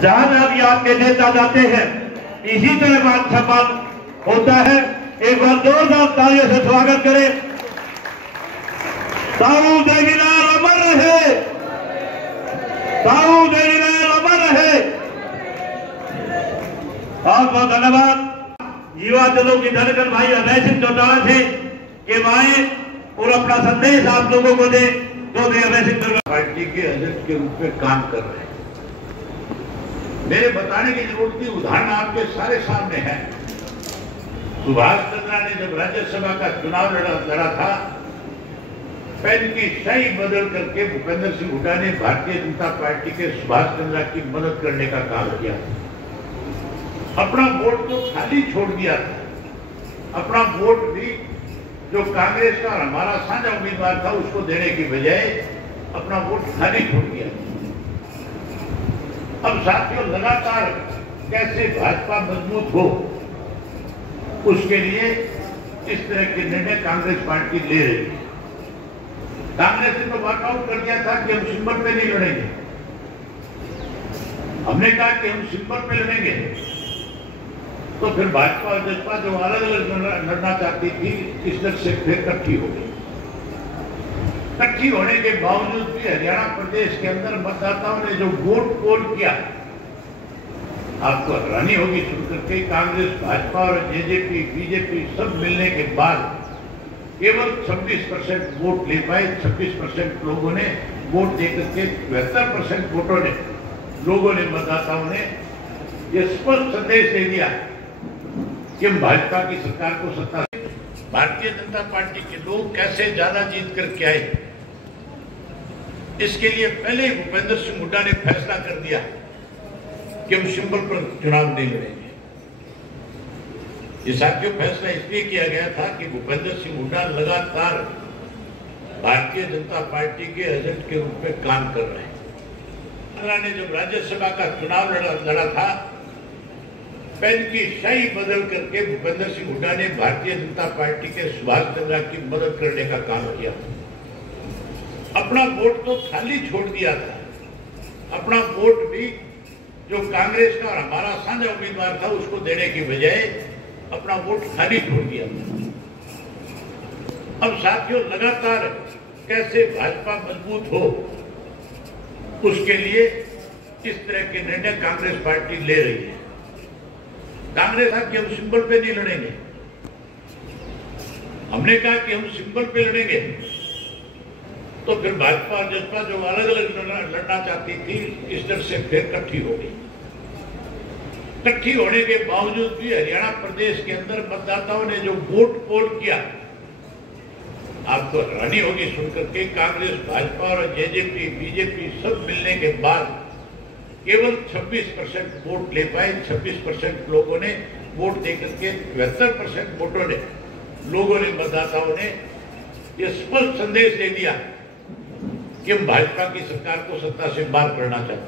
जहां जहां भी आपके नेता जाते हैं इसी तरह मान सम्मान होता है। एक बार जोरदार तालियों से स्वागत करें। ताऊ देवीलाल अमर रहे, ताऊ देवीलाल अमर रहे। बहुत बहुत धन्यवाद। युवा दलों की धड़कन भाई अभय सिंह चौटाला थे कि आए और अपना संदेश आप लोगों को दे। तो भी अभय सिंह पार्टी के एजेंट के रूप में काम कर रहे हैं। मेरे बताने की जरूरत नहीं, उदाहरण आपके सारे सामने है। सुभाष चंद्रा ने जब राज्यसभा का चुनाव लड़ा था, पेन की स्याही बदल करके भूपेंद्र सिंह हुड्डा ने भारतीय जनता पार्टी के सुभाष चंद्रा की मदद करने का काम किया। अपना वोट तो खाली छोड़ दिया था। अपना वोट भी जो कांग्रेस का और हमारा साझा उम्मीदवार था उसको देने की बजाय अपना वोट खाली छोड़ दिया। अब साथियों, लगातार कैसे भाजपा मजबूत हो उसके लिए इस तरह के निर्णय कांग्रेस पार्टी ले रही है। कांग्रेस ने तो वॉकआउट कर दिया था कि हम सिंबल पे नहीं लड़ेंगे। हमने कहा कि हम सिंबल पे लड़ेंगे, तो फिर भाजपा और जसपा जो अलग अलग लड़ना चाहती थी इस तरह से फिर इकट्ठी हो गई। इकट्ठी होने के बावजूद भी हरियाणा प्रदेश के अंदर मतदाताओं ने जो वोट पोल किया, आपको हैरानी होगी सुनकर के, कांग्रेस, भाजपा और जेजेपी, बीजेपी सब मिलने के बाद केवल 26% वोट ले पाए। 26% लोगों ने वोट देकर के 72% वोटों ने लोगों ने मतदाताओं ने यह स्पष्ट संदेश दे दिया कि हम भाजपा की सरकार को सत्ता। भारतीय जनता पार्टी के लोग कैसे ज्यादा जीत करके आए, इसके लिए पहले ही भूपेंद्र सिंह हुड्डा ने फैसला कर दिया कि हम सिंबल पर चुनाव नहीं लड़ेंगे। ये साथियों, फैसला इसलिए किया गया था कि भूपेंद्र सिंह हुड्डा लगातार भारतीय जनता पार्टी के एजेंट के रूप में काम कर रहे हैं। ने जब राज्यसभा का चुनाव लड़ा था, पेन की स्याही बदल करके भूपेंद्र सिंह हुड्डा ने भारतीय जनता पार्टी के सुभाष चंद्रा की मदद करने का काम किया। अपना वोट तो खाली छोड़ दिया था। अपना वोट भी जो कांग्रेस का और हमारा साझा उम्मीदवार था उसको देने की बजाय अपना वोट खाली छोड़ दिया था। अब साथियों, लगातार कैसे भाजपा मजबूत हो उसके लिए इस तरह के निर्णय कांग्रेस पार्टी ले रही है। कांग्रेस कहा कि हम सिंबल पे नहीं लड़ेंगे। हमने कहा कि हम सिंबल पे लड़ेंगे, तो फिर भाजपा और जसपा जो अलग अलग लड़ना चाहती थी इस तरह से फिर इकट्ठी हो गई। इकट्ठी होने के बावजूद भी हरियाणा प्रदेश के अंदर मतदाताओं ने जो वोट पोल किया, आपको हैरानी होगी सुनकर के, कांग्रेस, भाजपा और जेजेपी, बीजेपी सब मिलने के बाद केवल 26% वोट ले पाए। 26% लोगों ने वोट देकर के 72% वोटों ने लोगों ने मतदाताओं ने यह स्पष्ट संदेश दे दिया कि हम भाजपा की सरकार को सत्ता से बाहर करना चाहते हैं।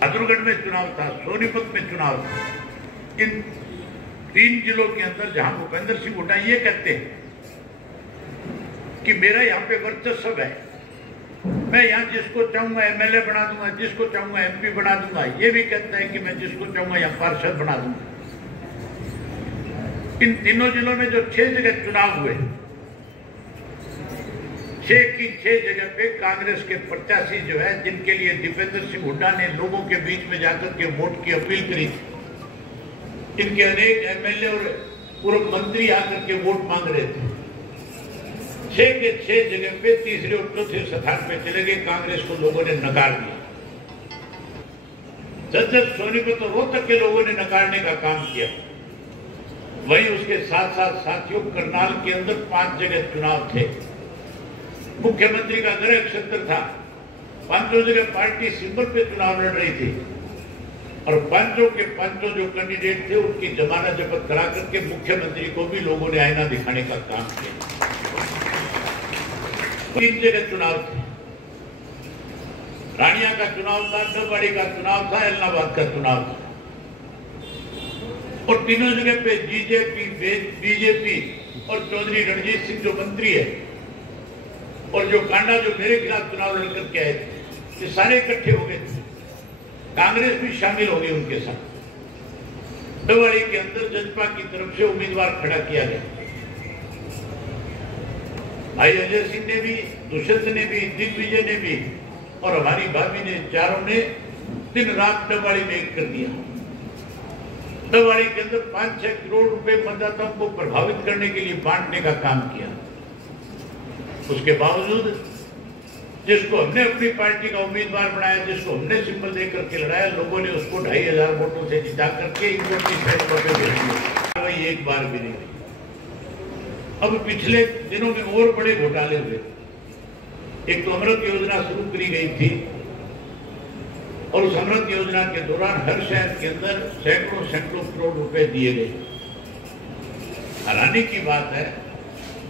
बहादुरगढ़ में चुनाव था, सोनीपत में चुनाव था। इन 3 जिलों के अंदर जहां भूपेंद्र सिंह हुड्डा ये कहते हैं कि मेरा यहाँ पे वर्चस्व है, मैं यहाँ जिसको चाहूंगा एमएलए बना दूंगा, जिसको चाहूंगा एमपी बना दूंगा। ये भी कहता है कि मैं जिसको चाहूंगा यहाँ पार्षद बना दूंगा। इन तीनों जिलों में जो 6 जगह चुनाव हुए, 6 की 6 जगह पे कांग्रेस के प्रत्याशी जो है, जिनके लिए दीपेंद्र सिंह हुड्डा ने लोगों के बीच में जाकर के वोट की अपील करी थी, इनके अनेक एमएलए और पूर्व मंत्री आकर के वोट मांग रहे थे। 6 के 6 जगह पे तीसरे और चौथे स्थान पे चले गए। कांग्रेस को लोगों ने नकार दिया। जब सोनीपत और रोहतक के लोगों ने नकारने का काम किया, वहीं उसके साथ साथ साथियों, करनाल के अंदर 5 जगह चुनाव थे। मुख्यमंत्री का गृह क्षेत्र था। 5 जगह पार्टी सिंबल पे चुनाव लड़ रही थी और 5 के 5 जो कैंडिडेट थे उनकी जमानत जब्त करा करके मुख्यमंत्री को भी लोगों ने आईना दिखाने का काम किया। 3 जगह चुनाव थे। रानिया का चुनाव था, डबवाड़ी का चुनाव था, इलाहाबाद का चुनाव था। और तीनों जगह पे बीजेपी और चौधरी रणजीत सिंह जो मंत्री है और जो कांडा जो मेरे खिलाफ चुनाव लड़ करके आए थे, ये सारे इकट्ठे हो गए थे। कांग्रेस भी शामिल होगी उनके साथ। डबवाड़ी के अंदर जजपा की तरफ से उम्मीदवार खड़ा किया गया। भाई अजय सिंह ने भी, दुष्यंत ने भी, दिग्विजय ने भी और हमारी भाभी ने, चारों ने दिन रात डबवाड़ी में एक कर दिया। डबवाड़ी के अंदर 5-6 करोड़ रुपए मतदाताओं को प्रभावित करने के लिए बांटने का काम किया। उसके बावजूद जिसको हमने अपनी पार्टी का उम्मीदवार बनाया, जिसको हमने सिंबल देकर के लड़ाया, लोगों ने उसको 2500 वोटों से जिता करके इनको वही एक बार भी नहीं हुई। अब पिछले दिनों में और बड़े घोटाले हुए। एक तो अमृत योजना शुरू करी गई थी और उस अमृत योजना के दौरान हर शहर के अंदर सैकड़ों करोड़ रुपए दिए गए। हैरानी की बात है,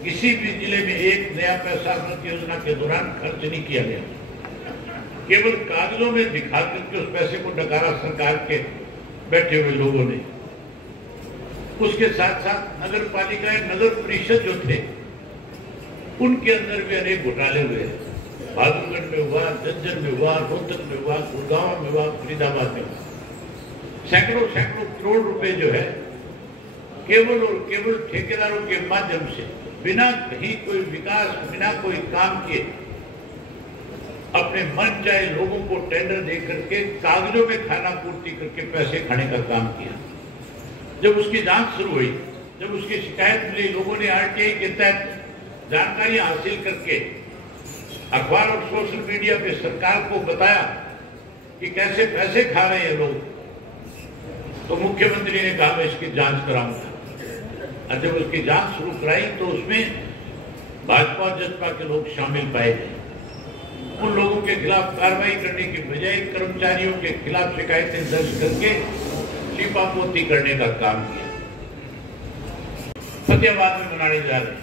किसी भी जिले में एक नया पैसा अमृत योजना के दौरान खर्च नहीं किया गया। केवल कागजों में दिखा करके उस पैसे को डकारा सरकार के बैठे हुए लोगों ने। उसके साथ साथ नगर पालिकाएं, नगर परिषद जो थे, उनके अंदर भी अनेक घोटाले हुए। बहादुरगढ़ में हुआ, झज्जर में हुआ, रोहतक में हुआ, गुड़गांव में हुआ, फरीदाबाद में हुआ। सैकड़ों करोड़ रुपए जो है केवल और केवल ठेकेदारों के माध्यम से, बिना कहीं कोई विकास, बिना कोई काम किए, अपने मन चाहे लोगों को टेंडर दे करके कागजों में खाना पूर्ति करके पैसे खाने का काम किया। जब उसकी जांच शुरू हुई, जब उसकी शिकायत मिली, लोगों ने आरटीआई के तहत जानकारियां हासिल करके अखबार और सोशल मीडिया पे सरकार को बताया कि कैसे पैसे खा रहे हैं लोग, तो मुख्यमंत्री ने कहा मैं इसकी जांच कराऊंगा। और जब उसकी जांच शुरू कराई तो उसमें भाजपा और जसपा के लोग शामिल पाए गए। उन लोगों के खिलाफ कार्रवाई करने की बजाय कर्मचारियों के खिलाफ शिकायतें दर्ज करके छिपापोती करने का काम किया। फतेहाबाद में मनाने जा रहे हैं।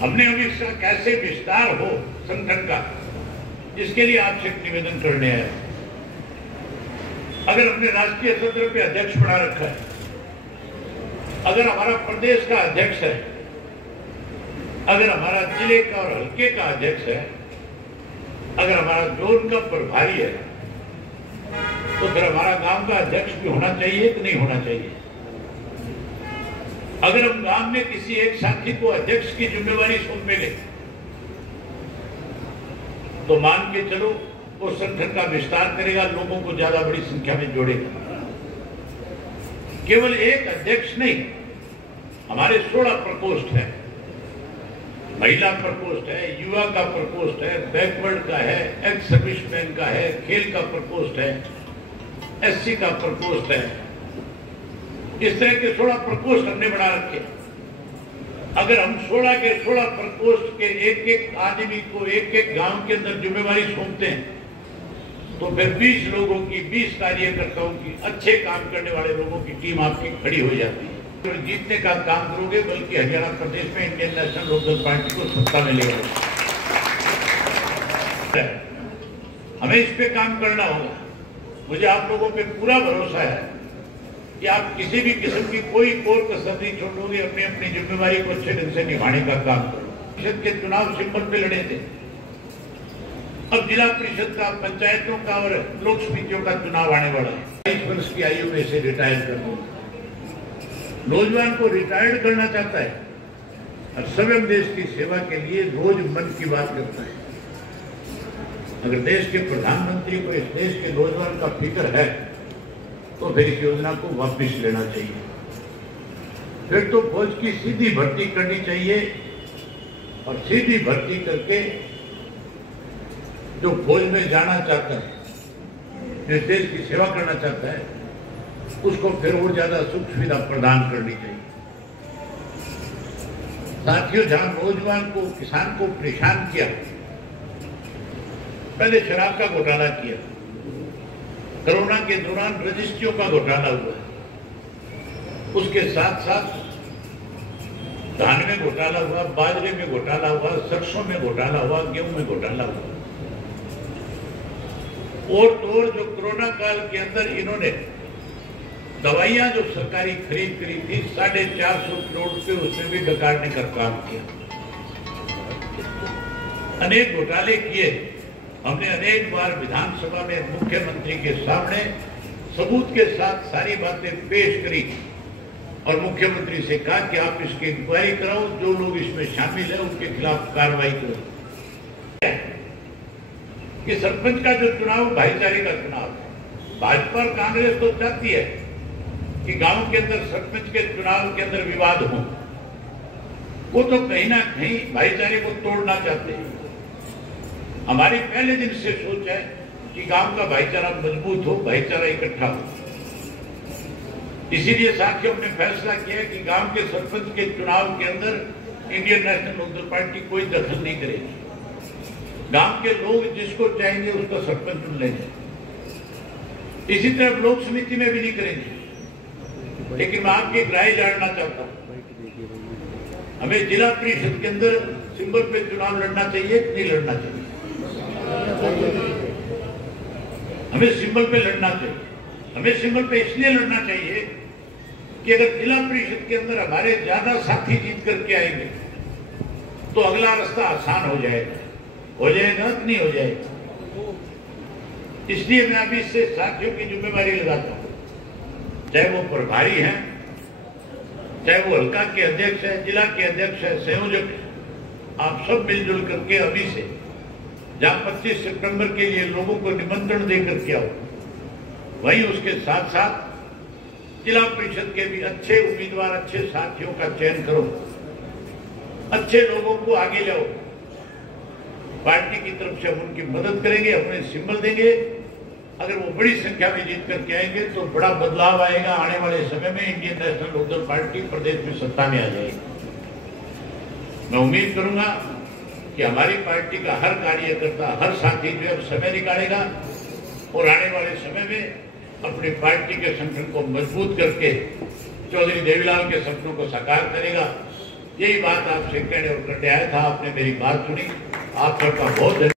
हमने अभी इसका कैसे विस्तार हो संगठन का, इसके लिए आपसे एक निवेदन करने आए। अगर हमने राष्ट्रीय सत्र पे अध्यक्ष बना रखा है, अगर हमारा प्रदेश का अध्यक्ष है, अगर हमारा जिले का और हल्के का अध्यक्ष है, अगर हमारा जोन का प्रभारी है, तो फिर हमारा गांव का अध्यक्ष भी होना चाहिए कि नहीं होना चाहिए? अगर हम गांव में किसी एक साथी को अध्यक्ष की जिम्मेवारी सौंपेंगे तो मान के चलो वो संगठन का विस्तार करेगा, लोगों को ज्यादा बड़ी संख्या में जोड़ेगा। केवल एक अध्यक्ष नहीं, हमारे 16 प्रकोष्ठ है। महिला प्रकोष्ठ है, युवा का प्रकोष्ठ है, बैकवर्ड का है, एक्स सर्विसमैन का है, खेल का प्रकोष्ठ है, एससी का प्रकोष्ठ है। इस तरह के 16 प्रकोष्ठ हमने बना रखे। अगर हम 16 के 16 प्रकोष्ठ के एक एक आदमी को एक एक गांव के अंदर जिम्मेवारी सौंपते हैं तो फिर 20 लोगों की, 20 कार्यकर्ताओं की, अच्छे काम करने वाले लोगों की टीम आपकी खड़ी हो जाती है। तो जीतने का काम करोगे, बल्कि हरियाणा प्रदेश में इंडियन नेशनल लोकदल पार्टी को सत्ता में ले आओगे। हमें इस पे काम करना होगा। मुझे आप लोगों पे पूरा भरोसा है कि आप किसी भी किस्म की कोई कोर कसर नहीं छोड़ोगे, अपनी अपनी जिम्मेवारी को अच्छे ढंग से निभाने का काम करो। परिषद के चुनाव सिंबल पे लड़े थे, अब जिला परिषद का, पंचायतों का और लोक समितियों का चुनाव आने वाला है। 22 वर्ष की आयु में से रिटायर कर दूंगा। नौजवान को रिटायर्ड करना चाहता है और स्वयं देश की सेवा के लिए रोज मन की बात करता है। अगर देश के प्रधानमंत्री को इस देश के नौजवान का फिक्र है तो फिर इस योजना को वापस लेना चाहिए। फिर तो फौज की सीधी भर्ती करनी चाहिए और सीधी भर्ती करके जो फौज में जाना चाहता है, जिस देश की सेवा करना चाहता है, उसको फिर और ज्यादा सुख सुविधा प्रदान करनी चाहिए। साथियों, जहां नौजवान को, किसान को परेशान किया, पहले शराब का घोटाला किया, कोरोना के दौरान रजिस्ट्रियों का घोटाला हुआ, उसके साथ साथ धान में घोटाला हुआ, बाजरे में घोटाला हुआ, सरसों में घोटाला हुआ, गेहूं में घोटाला हुआ। और तो और जो कोरोना काल के अंदर इन्होंने दवाइयां जो सरकारी खरीद करी थी, 450 करोड़ रुपए, उसमें भी डकाटने का काम किया। अनेक घोटाले किए हमने अनेक बार विधानसभा में मुख्यमंत्री के सामने सबूत के साथ सारी बातें पेश करी और मुख्यमंत्री से कहा कि आप इसकी इंक्वायरी कराओ, जो लोग इसमें शामिल है उनके खिलाफ कार्रवाई करो। कि सरपंच का जो चुनाव भाईचारे का चुनाव है। भाजपा और कांग्रेस तो चाहती है कि गांव के अंदर सरपंच के चुनाव के अंदर विवाद हो, वो तो कहीं ना कहीं भाईचारे को तोड़ना चाहते हैं। हमारी पहले दिन से सोच है कि गांव का भाईचारा मजबूत हो, भाईचारा इकट्ठा हो। इसीलिए साथियों ने फैसला किया कि गांव के सरपंच के चुनाव के अंदर इंडियन नेशनल लोकदल पार्टी कोई दखल नहीं करेगी। गांव के लोग जिसको चाहेंगे उसका सरपंच चुन लेंगे। इसी तरह ब्लॉक समिति में भी नहीं करेंगे। लेकिन मैं आपकी राय जानना चाहता हूं, हमें जिला परिषद के अंदर सिंबल पे चुनाव लड़ना चाहिए कि नहीं लड़ना चाहिए? हमें सिंबल पे लड़ना चाहिए। हमें सिंबल पे इसलिए लड़ना चाहिए कि अगर जिला परिषद के अंदर हमारे ज्यादा साथी जीत करके आएंगे तो अगला रास्ता आसान हो जाएगा कि नहीं हो जाएगा? इसलिए मैं अभी इससे साथियों की जिम्मेवारी लगाता हूं, चाहे वो प्रभारी हैं, चाहे वो हल्का के अध्यक्ष है, जिला के अध्यक्ष है, संयोजक है, आप सब मिलजुल करके अभी से जहां 25 सितंबर के लिए लोगों को निमंत्रण देकर के आओ, वहीं उसके साथ साथ जिला परिषद के भी अच्छे उम्मीदवार, अच्छे साथियों का चयन करो, अच्छे लोगों को आगे लाओ। पार्टी की तरफ से हम उनकी मदद करेंगे, उन्हें सिंबल देंगे। अगर वो बड़ी संख्या में जीत करके आएंगे तो बड़ा बदलाव आएगा। आने वाले समय में इंडियन नेशनल लोकदल पार्टी प्रदेश में सत्ता में आ जाएगी। मैं उम्मीद करूंगा कि हमारी पार्टी का हर कार्यकर्ता, हर साथी जो है समय निकालेगा और आने वाले समय में अपनी पार्टी के संगठन को मजबूत करके चौधरी देवीलाल के सपनों को साकार करेगा। यही बात आपसे कहने और करने आया था। आपने मेरी बात सुनी। आप सबका बहुत